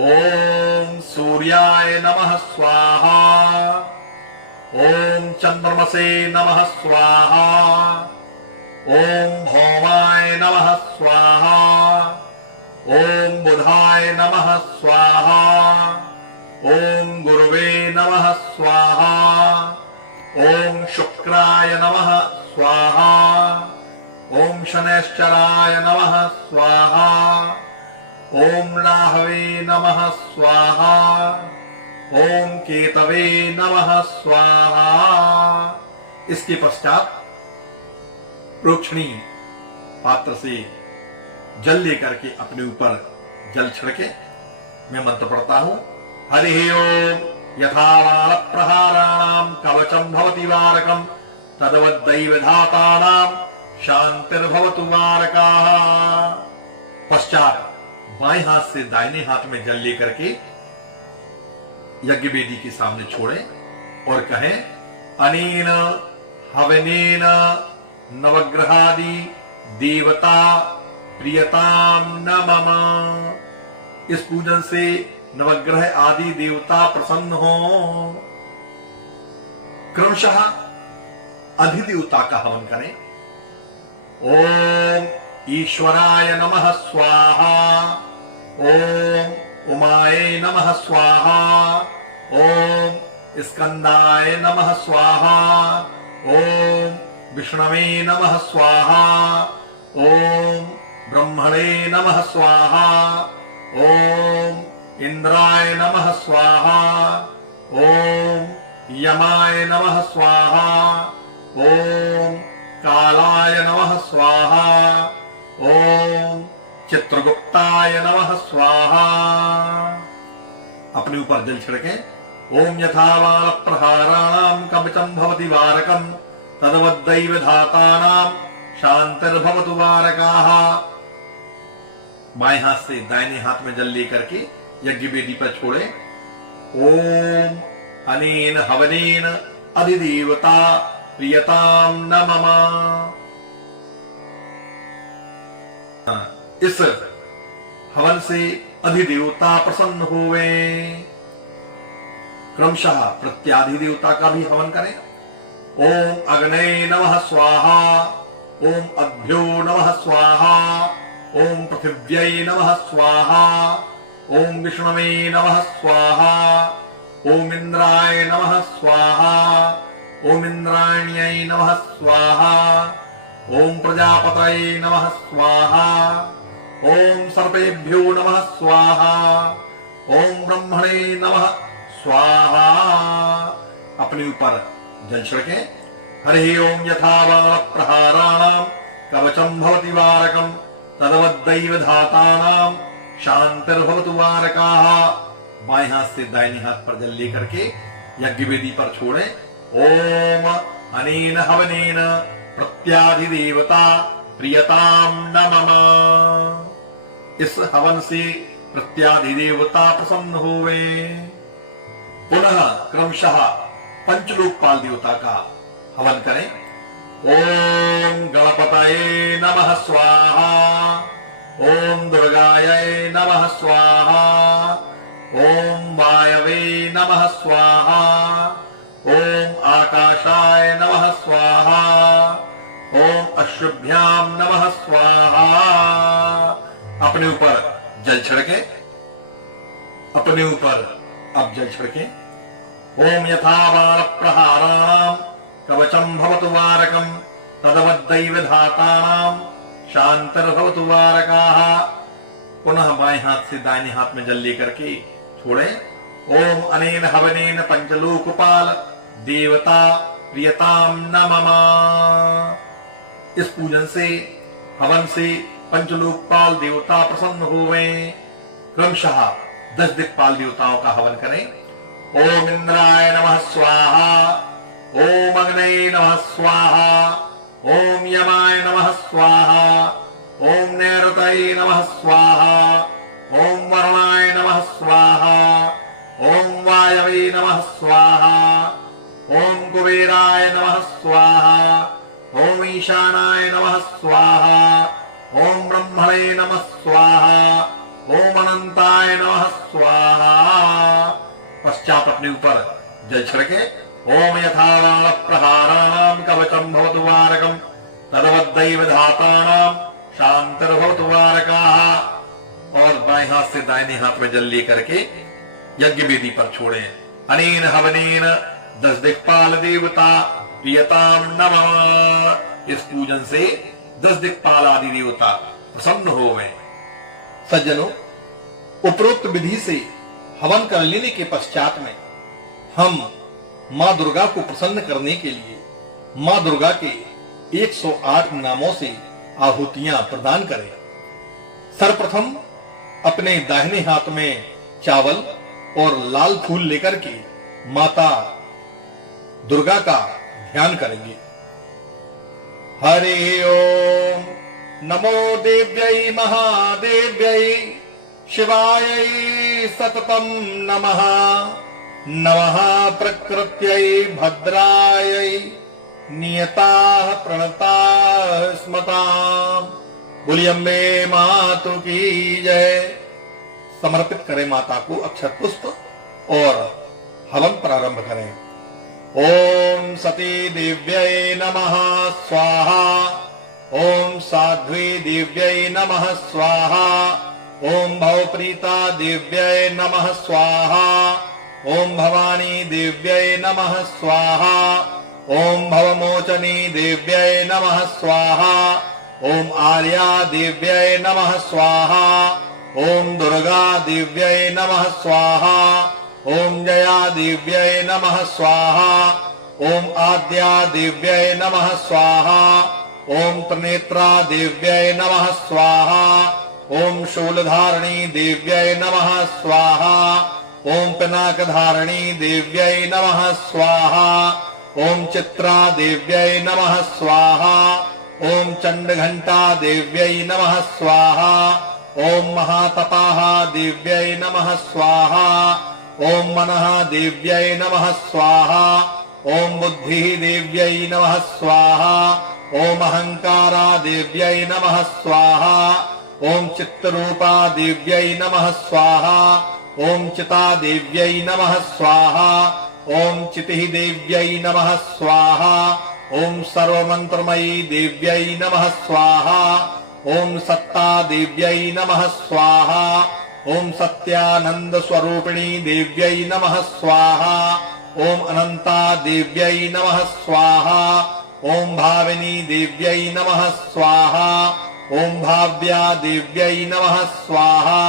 ओम सूर्याय नमः स्वाहा, ओम चंद्रमसे नमः स्वाहा, ओम भौमाय नमः स्वाहा, ओम बुधाय नमः स्वाहा, ओम गुरुवे नमः स्वाहा, ओम शुक्राय नमः स्वाहा, ओम शनैश्चराय नमः स्वाहा, ओम राहवे नमः स्वाहा, ओम केतवे नमः स्वाहा। इसके पश्चात प्रोक्षणी पात्र से जल लेकर के अपने ऊपर जल छिड़के। मैं मंत्र पढ़ता हूं। हरि ओम यथा बाणप्रहाराणां कवचं भवति वारकं तद्वद्दैवधातानां शांतिर्भवतु वारकाः। पश्चात बाएं हाथ से दाहिने हाथ में जल लेकर के यज्ञ वेदी के सामने छोड़े और कहें, अनेन हवनेन नवग्रहादि देवता प्रियताम न मम। इस पूजन से नवग्रह आदि देवता प्रसन्न हो। क्रमशः अधिदेवता का हवन करें। ओम ईश्वराय नमः स्वाहा, ओम उमाय नमः स्वाहा, ओम स्कंदाय नमः स्वाहा, ओम विष्णवे नमः स्वाहा, ओम ब्रह्मणे नमः स्वाहा, ओम इंद्राय नमः स्वाहा, ओम यमाय नमः स्वाहा, ओम कालाय नमः स्वाहा, ओम चित्रगुप्ताय नमः स्वाहा। अपने ऊपर जल छिड़कें। ओम यथा बाणप्रहाराणां कवचं भवति वारकं तद्वद्दैवधातानां शांतिर्भवतु वारकाः। बाएं हाथ से दाहिने हाथ में जल लेकर के यज्ञ वेदी पर छोड़े। ओम अनेन हवनेन अधिदेवता प्रियताम न मम। इस हवन से अधिदेवता प्रसन्न हुए। क्रमशः प्रत्याधिदेवता का भी हवन करें। ओम अग्नये नमः स्वाहा, ओम अभ्यो नमः स्वाहा, ओम पृथिव्यै नमः स्वाहा, ओम विष्णवे नमः स्वाहा, ओम इंद्राय नमः स्वाहा, ओम इंद्राण्यै नमः स्वाहा, ओम प्रजापतये नमः स्वाहा, ओम सर्पेभ्यो नमः स्वाहा, ओम ब्रह्मणे नमः स्वाहा। अपने ऊपर जल छिड़कें। हरि ओम यथा बाणप्रहाराणां कवचं भवति वारकं तद्वद्दैवधातानां शांतिर्भवतु वारकाः। बाएं हाथ से दाहिने हाथ पर जल लेकर के यज्ञ वेदी पर छोड़े। ओम अनेन हवनेन प्रत्याधिदेवता प्रियताम न मम। इस हवन से प्रत्याधिदेवता प्रसन्न हुए। पुनः क्रमशः पंचलोकपाल देवता का हवन करें। ओम गणपतये नमः स्वाहा, ओम दुर्गायै नमः स्वाहा, ओम वायवे नमः स्वाहा, ओम आकाशाय नमः स्वाहा, ओम अश्वभ्यां नमः स्वाहा। अपने ऊपर जल छिड़के। अपने ऊपर अब जल छिड़के। ओम यथा बाणप्रहाराणां कवचं भवतु वारकं तद्वद्दैवधातानां शांतिर्भवतु वारकाः। पुनः बाएं हाथ से दाहिने हाथ में जल लेकर के छोड़े। ओम अनेन हवनेन पंचलोकपाल देवता प्रियताम न मम। इस पूजन से हवन से पंचलोकपाल देवता प्रसन्न हुए। क्रमशः 10 दिक्पाल देवताओं का हवन करें। ओम इंद्राय नमः स्वाहा, ओम अग्नये नमः स्वाहा, ओम यमाय नमः स्वाहा, ओम नैऋतये नमः स्वाहा, ओम वरुणाय नमः स्वाहा, ओम वायवे नमः स्वाहा, ओम कुबेराय नमः स्वाहा, ओम ईशानाय नमः स्वाहा, ओम ब्रह्मणे नमः स्वाहा, ओम अनंताय नमः स्वाहा। पश्चात अपने ऊपर जल छिड़के। ओम यथा बाणप्रहाराणां कवचं भवतु वारकं तद्वद्दैवधातानां शांतिर्भवतु वारकाः। और बाएं हाथ से दाहिने हाथ में जल लेकर के यज्ञ वेदी पर छोड़े। अनेन हवनेन 10 दिक्पाल देवता प्रियताम न मम। इस पूजन से 10 दिक्पाल आदि देवता प्रसन्न हो गए। सज्जनों, उपरोक्त विधि से हवन कर लेने के पश्चात में हम मां दुर्गा को प्रसन्न करने के लिए मां दुर्गा के 108 नामों से आहुतियां प्रदान करें। सर्वप्रथम अपने दाहिने हाथ में चावल और लाल फूल लेकर के माता दुर्गा का ध्यान करेंगे। हरि ओम नमो देव्यै महादेव्यै शिवायै सततं नमः। नमः प्रकृत्यै भद्रायै नियताः प्रणताः स्मताम्। बोलिए अम्बे मातु की जय। समर्पित करें माता को अक्षत पुष्प और हवन प्रारंभ करें। ओम सती देव्यै नमः स्वाहा। ओम साध्वी देव्यै नमः स्वाहा। ओम भवप्रीता देव्यै नमः स्वाहा। ओम भवानी देव्यै नमः स्वाहा। ओम भवमोचनी देव्यै नमः स्वाहा। ओम आर्या देव्यै नमः स्वाहा। ओम दुर्गा देव्यै नमः स्वाहा। ओम जया देव्यै नमः स्वाहा। ओम आद्या देव्यै नमः स्वाहा। ओम त्रिनेत्रा देव्यै नमः स्वाहा। ओम शूलधारिणी देव्यै नमः स्वाहा। ओम पिनाकधारिणी देव्यै नमः स्वाहा। ओम चित्रा देव्यै नमः स्वाहा। ओम चंडघंटा देव्यै नमः स्वाहा। ओम महातपाः देव्यै नमः स्वाहा। ओम मनः देव्यै नमः स्वाहा। ओम बुद्धिः देव्यै नमः स्वाहा। ओम अहंकारा देव्यै नमः स्वाहा। ओम चित्तरूपा देव्यै नमः स्वाहा। ओम चिता देव्यै नमः स्वाहा। ओम चितिः देव्यै नमः स्वाहा। ओम सर्वमंत्रमयी देव्यै नमः स्वाहा। ओम सत्ता देव्यै नमः स्वाहा। ओम सत्यानंद स्वरूपिणी देव्यै नमः स्वाहा। ओम अनंता देव्यै नमः स्वाहा। ओम भाविनी देव्यै नमः स्वाहा। ओम भाव्या देव्यै नमः स्वाहा।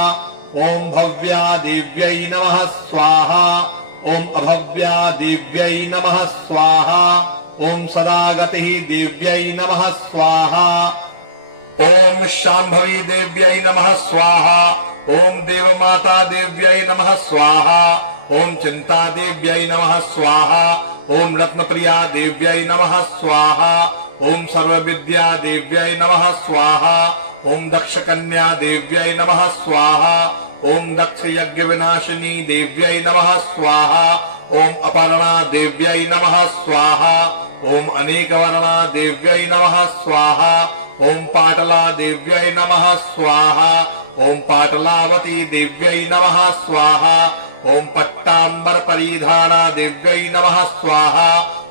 ओम भव्या देव्यै नमः स्वाहा। ओम अभव्या देव्यै नमः स्वाहा। ओम सदागतिः देव्यै नमः स्वाहा। ओम शांभवी देव्यै नमः स्वाहा। ओम देवमाता देव्यै नमः स्वाहा। ओम चिंता देव्यै नमः स्वाहा। ओम रत्नप्रिया देव्यै नमः स्वाहा। ओम सर्वविद्या देव्यै नमः स्वाहा। ओम दक्षकन्या देव्यै नमः स्वाहा। ओम दक्ष यज्ञ विनाशिनी देव्यै नमः स्वाहा। ओम अपर्णा देव्यै नमः स्वाहा। ओम अनेकवर्णा देव्यै नमः स्वाहा। ओम पाटला देव्यै नमः स्वाहा। ओम पाटलावती देव्यै नमः स्वाहा। ओम पट्टांबर परिधाना देव्यै नमः स्वाहा।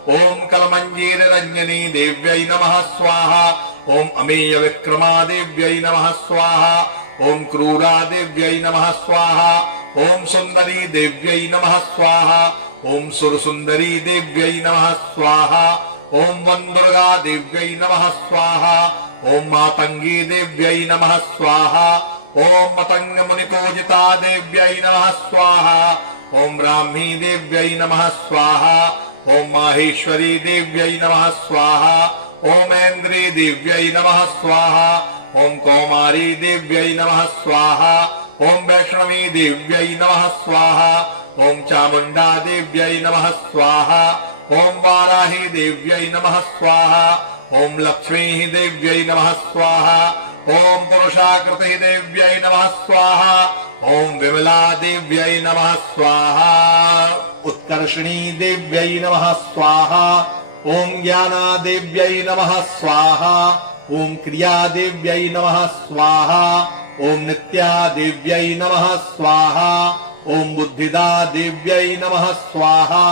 ओम कलमंजीर रंजनी देव्यै नमः स्वाहा। ओम अमेय विक्रमा देव्यै नमः स्वाहा। ओम क्रूरा देव्यै नमः स्वाहा। ओम सुंदरी देव्यै नमः स्वाहा। ओम सुरसुंदरी देव्यै नमः स्वाहा। ओम वनदुर्गा देव्यै नमः स्वाहा। ओम मातंगी देव्यै नमः स्वाहा। ओम मतंग मुनिपूजिता देव्यै नमः स्वाहा। ओम ब्राह्मी देव्यै नमः स्वाहा। ओम माहेश्वरी देव्यै नमः स्वाहा। ओम ऐन्द्री देव्यै नमः स्वाहा। ओम कौमारी देव्यै नमः स्वाहा। ओम वैष्णवी देव्यै नमः स्वाहा। ओम चामुंडा देव्यै नमः स्वाहा। ओम वाराही देव्यै नमः स्वाहा। ओम लक्ष्मी देव्यै नमः स्वाहा। ओम पुरुषाकृति देव्यै नमः स्वाहा। ओम विमला देव्यै नमः स्वाहा। उत्कर्षिणी देव्यै नमः स्वाहा। ओम ज्ञाना देव्यै नमः स्वाहा। ओम क्रिया देव्यै नमः स्वाहा। ओम नित्या देव्यै नमः स्वाहा। ओम बुद्धिदा देव्यै नमः स्वाहा।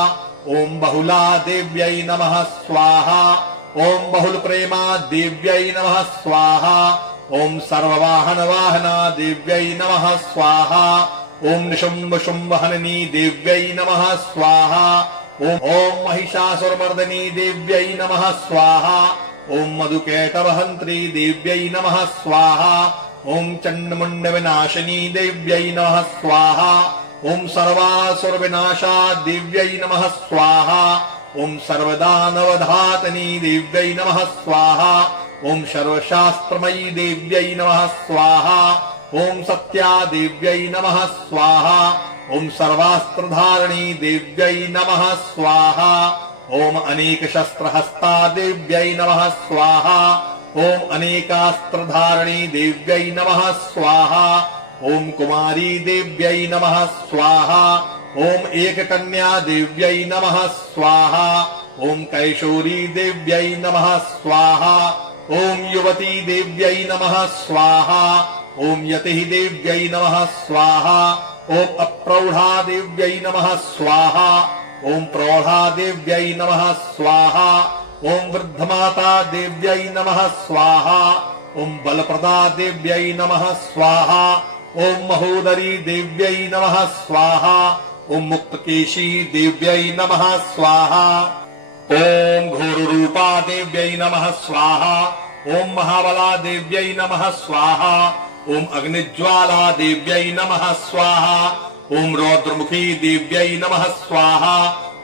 ओम बहुला देव्यै नमः स्वाहा। ओम बहुल प्रेमा देव्यै नमः स्वाहा। ओम सर्ववाहन वाहना देव्यै नमः स्वाहा। ओम निशुंभ शुंभ हननी देव्यै नमः स्वाहा। ओम महिषासुरमर्दिनी देव्यै नमः स्वाहा। ओम मधुकैटभहंत्री देव्यै नमः स्वाहा। ओम चंडमुंड विनाशिनी देव्यै नमः स्वाहा। ओम सर्वासुर विनाशा देव्यै नमः स्वाहा। ओम सर्वदानवधातनी देव्यै नमः स्वाहा। ओम सर्वशास्त्रमयी देव्यै नमः स्वाहा। ओम सत्या देव्यै नमः स्वाहा। ओम सर्वास्त्रधारिणी देव्यै नमः स्वाहा। ओम अनेक शस्त्रहस्ता देव्यै नमः स्वाहा। ओम अनेकास्त्रधारिणी देव्यै नमः स्वाहा। ओम कुमारी देव्यै नमः स्वाहा। ओम एक कन्या देव्यै नमः स्वाहा। ओम कैशोरी देव्यै नमः स्वाहा। ओम युवती देव्यै नमः स्वाहा। ओम यतिः देव्यै नमः स्वाहा। ओम अप्रौढ़ा देव्यै नमः स्वाहा। ओम प्रौढ़ा देव्यै नमः स्वाहा। ओम वृद्धमाता देव्यै नमः स्वाहा। ओम बलप्रदा देव्यै नमः स्वाहा। ओम महोदरी देव्यै नमः स्वाहा। ओम मुक्तकेशी देव्यै नमः स्वाहा। ओम घोररूपा देव्यै नमः स्वाहा। ओम महाबला देव्यै नमः स्वाहा। ओम अग्निज्वाला देव्यै नमः स्वाहा। ओम रौद्रमुखी देव्यै नमः स्वाहा।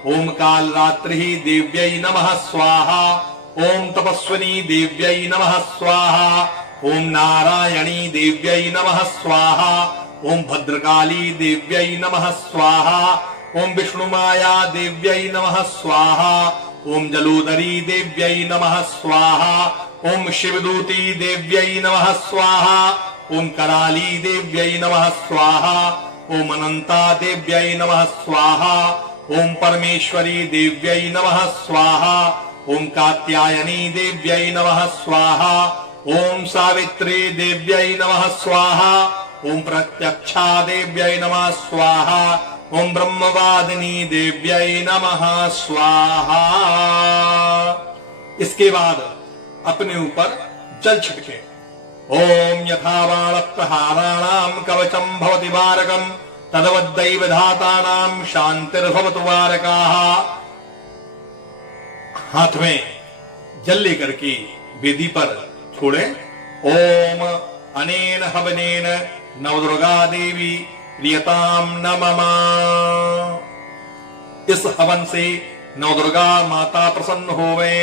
ओम कालरात्रि देव्यै नमः स्वाहा। ओम तपस्विनी देव्यै नमः स्वाहा। ओम नारायणी देव्यै नमः स्वाहा। ओम भद्रकाली देव्यै नमः स्वाहा। ओम विष्णुमाया देव्यै नमः स्वाहा। ओम जलोदरी देव्यै नमः स्वाहा। ओम शिवदूती देव्यै नमः स्वाहा। ओम कराली देव्यै नमः स्वाहा। ओम अनंता देव्यै नमः स्वाहा। ओम परमेश्वरी देव्यै नमः स्वाहा। ओम कात्यायनी देव्यै नमः स्वाहा। ओम सावित्री देव्यै नमः स्वाहा। ओम प्रत्यक्षा देव्यै नमः स्वाहा। ओम ब्रह्मवादिनी देव्यै नमः स्वाहा। इसके बाद अपने ऊपर जल छिड़के। ओम यथा बाण प्रहाराणाम कवचम भवति वारकम तदवद्दैव धातानाम शांतिर्भवतु वारकाः। हाथ में जल लेकर के वेदी पर छोड़े। ओम अनेन हवनेन नवदुर्गा देवी प्रियताम नमः। इस हवन से नवदुर्गा माता प्रसन्न होवे।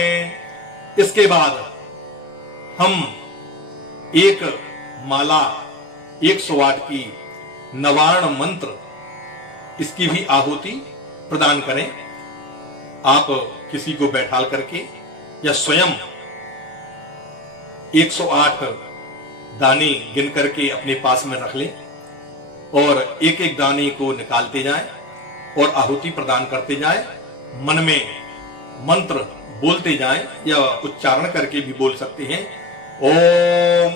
इसके बाद हम एक माला 108 की नवार्ण मंत्र इसकी भी आहुति प्रदान करें। आप किसी को बैठाल करके या स्वयं 108 दाने गिन करके अपने पास में रख लें और एक एक दाने को निकालते जाएं और आहुति प्रदान करते जाएं। मन में मंत्र बोलते जाएं या उच्चारण करके भी बोल सकते हैं। ओम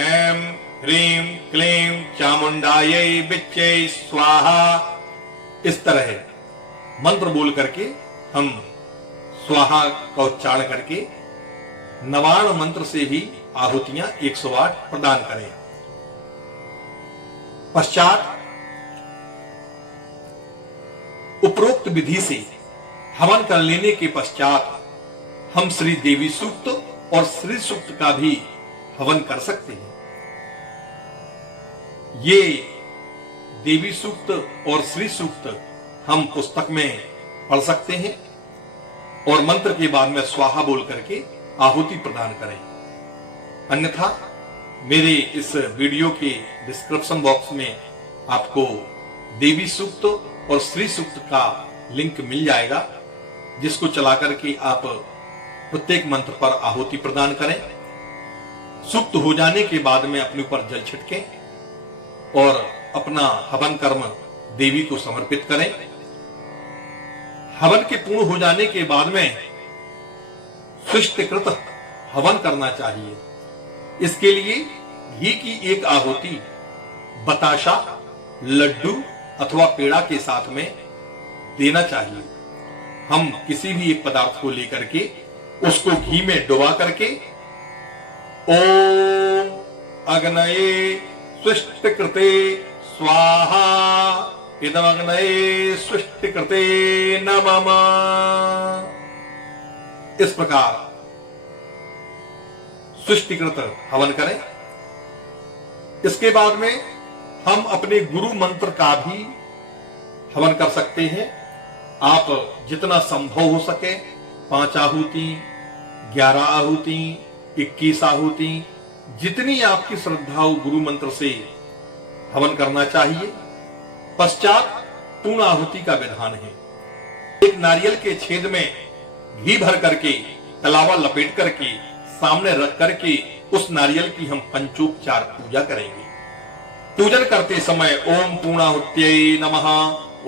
ऐं ह्रीं क्लीं चामुंडायै विच्चे स्वाहा। इस तरह मंत्र बोल करके हम स्वाहा का उच्चारण करके नवार्ण मंत्र से भी आहुतियां 108 प्रदान करें। पश्चात उपरोक्त विधि से हवन कर लेने के पश्चात हम श्री देवी सूक्त और श्री सूक्त का भी हवन कर सकते हैं। ये देवी सूक्त और श्री सूक्त हम पुस्तक में पढ़ सकते हैं और मंत्र के बाद में स्वाहा बोल करके आहुति प्रदान करें। अन्यथा मेरे इस वीडियो के डिस्क्रिप्शन बॉक्स में आपको देवी सूक्त और श्री सूक्त का लिंक मिल जाएगा, जिसको चला करके आप प्रत्येक मंत्र पर आहुति प्रदान करें। सूक्त हो जाने के बाद में अपने ऊपर जल छिड़कें और अपना हवन कर्म देवी को समर्पित करें। हवन के पूर्ण हो जाने के बाद में सुष्टिकृत हवन करना चाहिए। इसके लिए घी की एक आहुति बताशा, लड्डू अथवा पेड़ा के साथ में देना चाहिए। हम किसी भी एक पदार्थ को लेकर के उसको घी में डुबा करके ओम अग्नये सुष्टिकृते स्वाहा इदमग्नये सुष्टिकृते नमः, इस प्रकार सुष्टिकृत हवन करें। इसके बाद में हम अपने गुरु मंत्र का भी हवन कर सकते हैं। आप जितना संभव हो सके 5 आहुति, 11 आहुति, 21 आहुति, जितनी आपकी श्रद्धा हो गुरु मंत्र से हवन करना चाहिए। पश्चात पूर्णाहुति का विधान है। एक नारियल के छेद में घी भर करके कलावा लपेट करके सामने रख करके उस नारियल की हम पंचोपचार पूजा करेंगे। पूजन करते समय ओम पूर्णाहुत्यै नमः,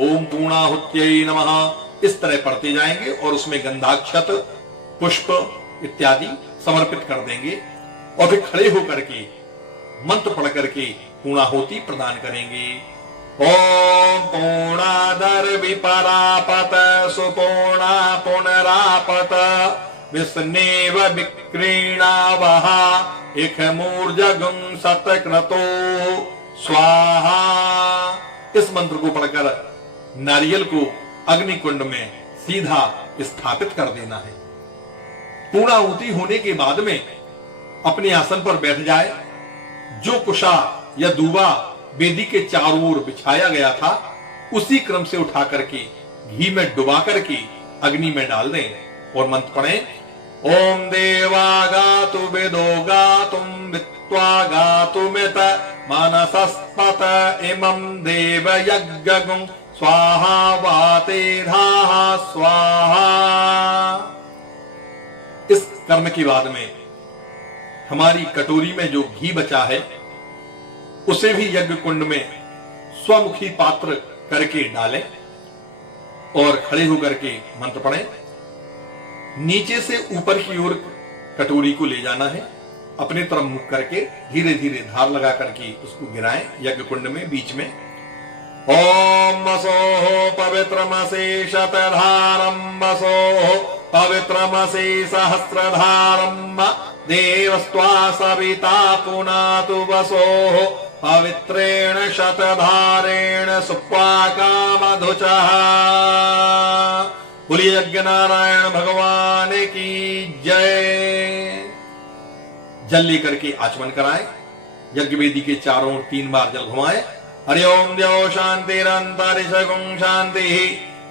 ओम पूर्णाहुत्यै नमः इस तरह पढ़ते जाएंगे और उसमें गंधाक्षत, पुष्प इत्यादि समर्पित कर देंगे और फिर खड़े होकर के मंत्र पढ़ करके पूर्णाहुति प्रदान करेंगे। ओम पूर्णादर विपरापत सुपूर्णा पुनरापत विस्नेव विक्रीणावह इख मूर्जगुं सतक्रतो स्वाहा। इस मंत्र को पढ़कर नारियल को अग्नि कुंड में सीधा स्थापित कर देना है। पूर्णाहुति होने के बाद में अपने आसन पर बैठ जाए। जो कुशा या दूबा वेदी के चारों ओर बिछाया गया था उसी क्रम से उठा करके घी में डुबा करके अग्नि में डाल दें और मंत्र पढ़ें। ओम देवा गातु विदो गातुम वित्वा गातुमित मानसस्पत इमं देव यज्ञगुं स्वाहा वातेधाः स्वाहा। इस कर्म के बाद में हमारी कटोरी में जो घी बचा है उसे भी यज्ञ कुंड में स्वमुखी पात्र करके डालें और खड़े होकर के मंत्र पढ़ें। नीचे से ऊपर की ओर कटोरी को ले जाना है। अपने तरफ मुख करके धीरे धीरे धार लगा करके उसको गिराएं यज्ञ कुंड में बीच में। ओम वसोः पवित्रमसि शतधारं वसोः पवित्रमसि सहस्रधारं देवस्त्वा सविता पुनातु वसोः पवित्रेण शतधारेण सुप्वाकामधुचः। बोलिए यज्ञ नारायण भगवान की जय। जल लेकर के आचमन कराएं। यज्ञ वेदी के चारों ओर 3 बार जल घुमाएं। हरि ओम द्यौ शांतिरंतरिक्षगुं शांति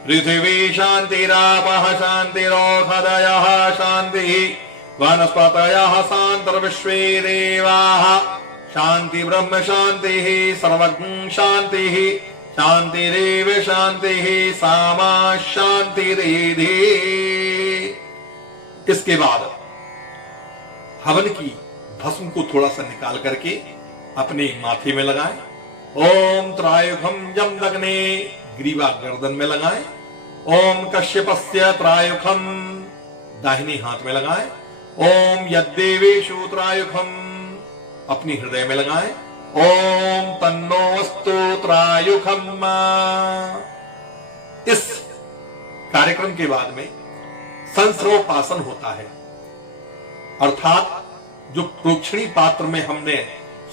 पृथिवी शांतिरापः शांतिरोषधयः शांति वनस्पतयः शांतिर्विश्वे देवाः शांति ब्रह्म शांति सर्वज्ञ शांति शांतिरेव शांति सामा शांतिरेधि। इसके बाद हवन की भस्म को थोड़ा सा निकाल करके अपने माथे में लगाएं। ओम त्रायुखम जमदग्ने ग्रीवा गर्दन में लगाएं। ओम कश्यपस्य त्रायुखम दाहिने हाथ में लगाएं। ओम यद्देवेषु त्रायुखम अपनी हृदय में लगाएं। ओम तन्नोस्तु त्रायुखम। इस कार्यक्रम के बाद में संस्रोपासन होता है, अर्थात जो प्रोक्षणी पात्र में हमने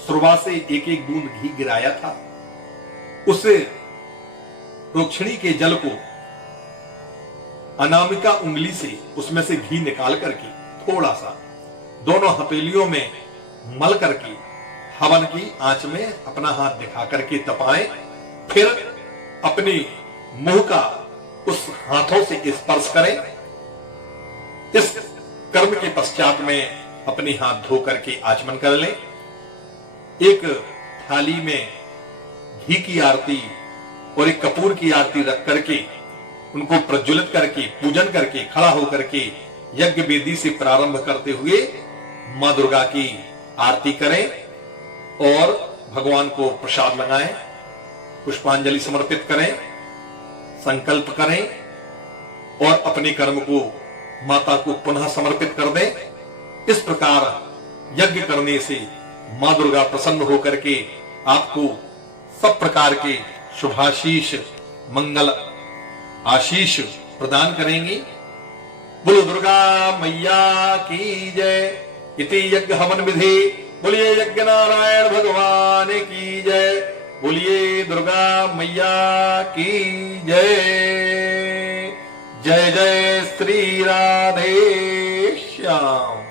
सुरवा से एक एक बूंद घी गिराया था उसे प्रोक्षणी के जल को अनामिका उंगली से उसमें से घी निकाल करके थोड़ा सा दोनों हथेलियों में मल करके हवन की आंच में अपना हाथ दिखा करके तपाएं। फिर अपने मुंह का उस हाथों से स्पर्श करें। इस कर्म के पश्चात में अपने हाथ धो करके आचमन कर लें। एक थाली में घी की आरती और एक कपूर की आरती रख करके उनको प्रज्वलित करके पूजन करके खड़ा होकर के यज्ञ वेदी से प्रारंभ करते हुए मां दुर्गा की आरती करें और भगवान को प्रसाद लगाएं, पुष्पांजलि समर्पित करें, संकल्प करें और अपने कर्म को माता को पुनः समर्पित कर दें। इस प्रकार यज्ञ करने से मां दुर्गा प्रसन्न होकर के आपको सब प्रकार के शुभाशीष मंगल आशीष प्रदान करेंगी। बोलो दुर्गा मैया की जय। इति यज्ञ हवन विधि। बोलिए यज्ञ नारायण भगवान की जय। बोलिए दुर्गा मैया की जय। जय जय श्री राधे श्याम।